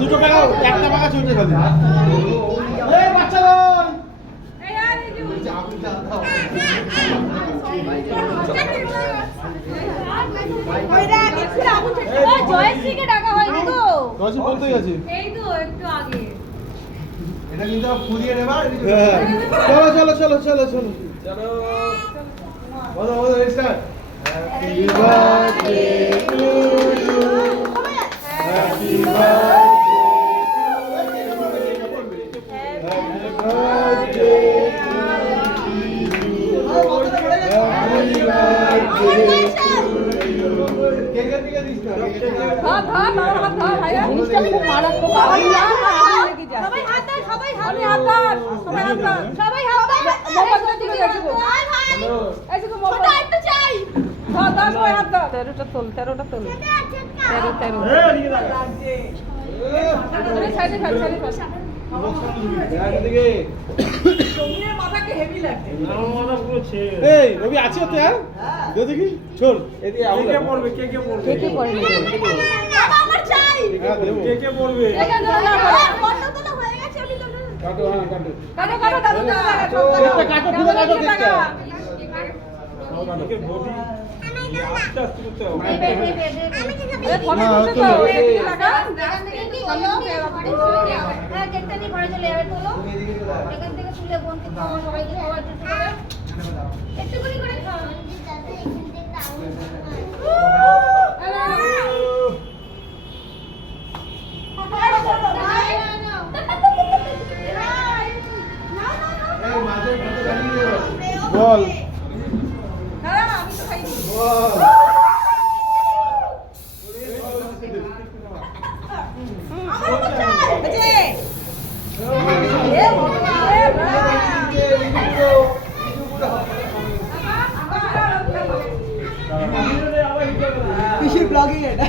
দুটো টাকা একটা টাকা চলছে খালি এই বাচ্চাগণ জয়শ্রীকে ডাকা হয়নি তো? জয়শ্রী বলতে গেছে এই তো একটু আগে। এটা কিন্তু ফুরিয়ে নেবা। চলো চলো চলো চলো চলো চলো বলো বলো start. Happy birthday to you happy birthday happy birthday কেকের দিকে দিস না। ধর ধর বাবা হাত ধর ভাইয়া। জিনিসটা খুব মারাত্মক। সবাই হাত ধর, সবাই হাত ধর। সবাই হাত ধর। সবাই হাত ধর। মোমবাতির দিকে যাচ্ছে গো। এই যে মোমবাতি একটু চাই। ধর ধর সবাই হাত ধর। 13টা তোল 13 13 এই দিকে লাগছে সাইডে সাইডে সাইডে একদিকে জমির মাথাকে হেভি লাগছে। আমার মাথা পুরো ছেড়ে এই রবি আছে তো হ্যাঁ দে দেখি চল এদিকে আউট কে পড়বে কে পড়বে কে পড়বে বাবা আমার চাই। হ্যাঁ দেব কে পড়বে এটা দাও না ফটো তোলা হয়ে গেছে আমি তো কাটো হ্যাঁ কাটো কাটো কাটো দাদু কেকটা কাটো পুরো কাটো কেকটা ওকে বডি আস্তে আস্তে করতে হবে। এ ফটো তুলতে তো এই লাগা এখান থেকে কি হলো হ্যাঁ কেকটা নিয়ে ঘরে চলে যাবে তোলো এখান থেকে তুলে বোন কে খাওয়া সবাইকে খাওয়া দিতে হবে একটু করে খাওয়া এই মাঝে কত গালি দিও। বল হ্যাঁ আমি তো খাইনি বল। পিসির ব্লগিং এটা